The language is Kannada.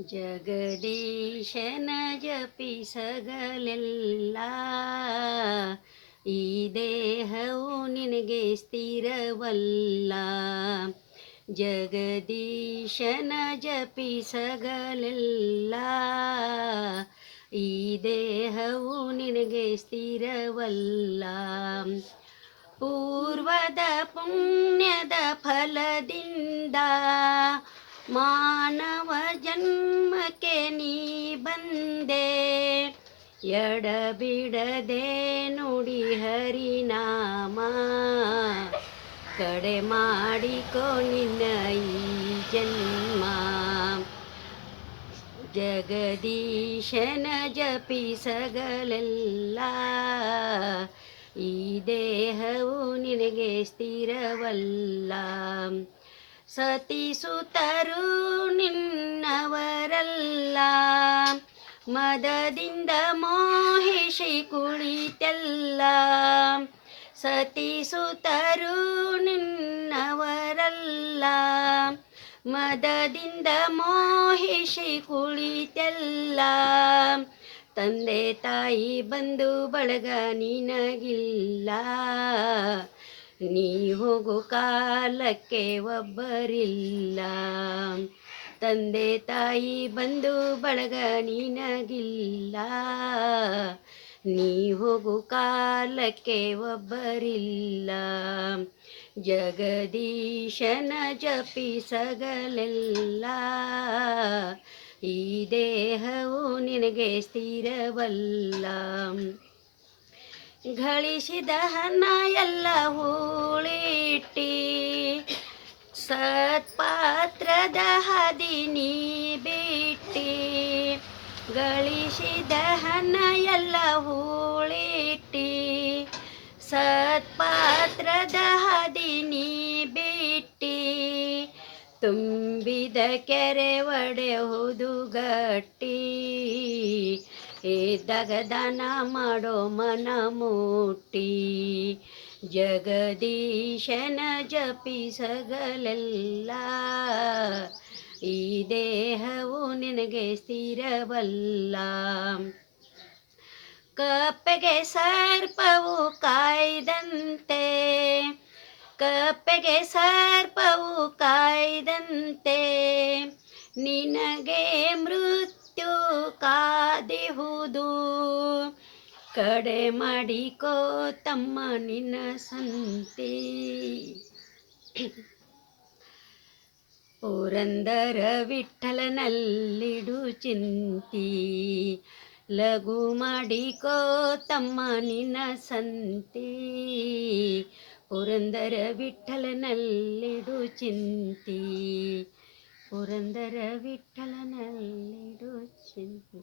ಜಗದೀಶನ ಜಪಿಸಗಲೆಲ್ಲ ಈ ದೇಹವು ನಿನಗೆ ಸ್ಥಿರವಲ್ಲ. ಜಗದೀಶನ ಜಪಿಸಗಲೆಲ್ಲ ಈ ದೇಹವು ನಿನಗೆ ಸ್ಥಿರವಲ್ಲ. ಪೂರ್ವದ ಪುಣ್ಯದ ಫಲದಿಂದ ಮಾನವ ನೀ ಬಂದೆ ಎಡಬಿಡದೆ ನುಡಿ ಹರಿನಾಮ. ಕಡೆ ಮಾಡಿಕೋ ನಿನ್ನ ಈ ಜನ್ಮ. ಜಗದೀಶನ ಜಪಿಸಗಲೆಲ್ಲ, ಈ ದೇಹವು ನಿನಗೆ ಸ್ಥಿರವಲ್ಲ. ಸತಿಸುತ್ತರು ನಿನ್ನವರಲ್ಲ ಮದದಿಂದ ಮೋಹಿಷಿ ಕುಳಿತೆಲ್ಲ. ಸತಿಸುತ್ತರು ನಿನ್ನವರಲ್ಲ. ಮದದಿಂದ ಮೋಹಿಷಿ ಕುಳಿತೆಲ್ಲ. ತಂದೆ ತಾಯಿ ಬಂದು ಬಳಗ ನಿನಗಿಲ್ಲ. ನೀ ಹೋಗು ಕಾಲಕ್ಕೆ ಒಬ್ಬರಿಲ್ಲ. ತಂದೆ ತಾಯಿ ಬಂದು ಬಳಗ ನೀನಗಿಲ್ಲ. ನೀ ಹೋಗು ಕಾಲಕ್ಕೆ ಒಬ್ಬರಿಲ್ಲ. ಜಗದೀಶನ ಜಪಿಸಗಲೆಲ್ಲ. ಈ ದೇಹವು ನಿನಗೆ ಸ್ಥಿರವಲ್ಲ. ಗಳಿಸಿದ ಹಣ ಎಲ್ಲ ಹೂಳಿಟ್ಟಿ. ಸತ್ಪಾತ್ರದ ಹದಿನಿ ಬಿಟ್ಟಿ ಗಳಿಸಿದ ಹಣ ಎಲ್ಲ ಹೂಳಿಟ್ಟಿ. ಸತ್ಪಾತ್ರದ ಹದಿನಿ ಬಿಟ್ಟಿ ತುಂಬಿದ ಕೆರೆ ಒಡೆಹುದು ಗಟ್ಟಿ. ಇದ್ದಾಗ ದಾನ ಮಾಡೋ ಮನ ಮುಟ್ಟಿ. ಜಗದೀಶನ ಜಪಿಸಗಲೆಲ್ಲ ಈ ದೇಹವು ನಿನಗೆ ಸ್ಥಿರವಲ್ಲ. ಕಪ್ಪೆಗೆ ಸರ್ಪವು ಕಾಯ್ದಂತೆ. ಕಪ್ಪೆಗೆ ಸರ್ಪವು ಕಾಯ್ದಂತೆ. ನಿನಗೆ ಮೃತ್ಯು ಕಾದಿಹುದು ಕಡೆ ಮಾಡಿಕೋ ತಮ್ಮ ನಿನ್ನ ಸಂತಿ. ಪುರಂದರ ವಿಠಲನಲ್ಲಿಡು ಚಿಂತಿ. ಲಘು ಮಾಡಿಕೋ ತಮ್ಮ ನಿನ್ನ ಸಂತಿ. ಪುರಂದರ ವಿಠಲನಲ್ಲಿಡು ಚಿಂತಿ. ಪುರಂದರ ವಿಠಲನಲ್ಲಿಡು ಚಿಂತಿ.